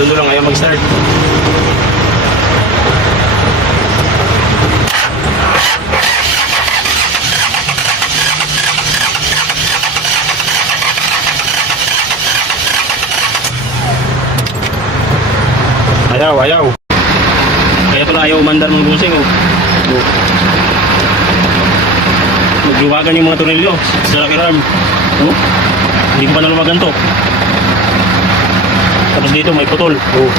Dulo lang, ayaw mag-start. Ayaw. Kaya pala ayaw umandar ng busing, oh. Magluwagan yung mga tornilyo sa rocker arm. Oh. Hindi ko pa naluwagan to. Tapos dito may putol. Oh.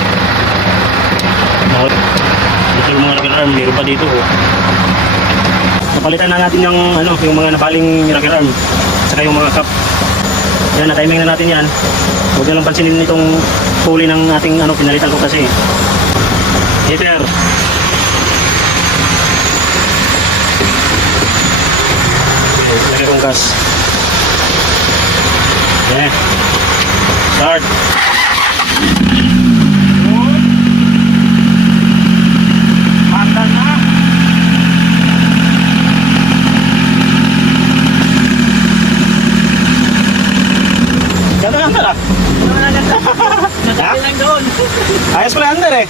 Dito yung mga rocker arm, meron pa dito, oh. Napalitan na natin yung mga nabaling rocker arm. Saka yung mga cap. Yan, na-timing na natin yan. Huwag na lang pansinin itong huli ng ating pinalitan ko kasi. Heater. Lagay kong gas. Okay. Start. Pandan na. Ganda lang tala. Ganda lang doon. Ayos pala under eh.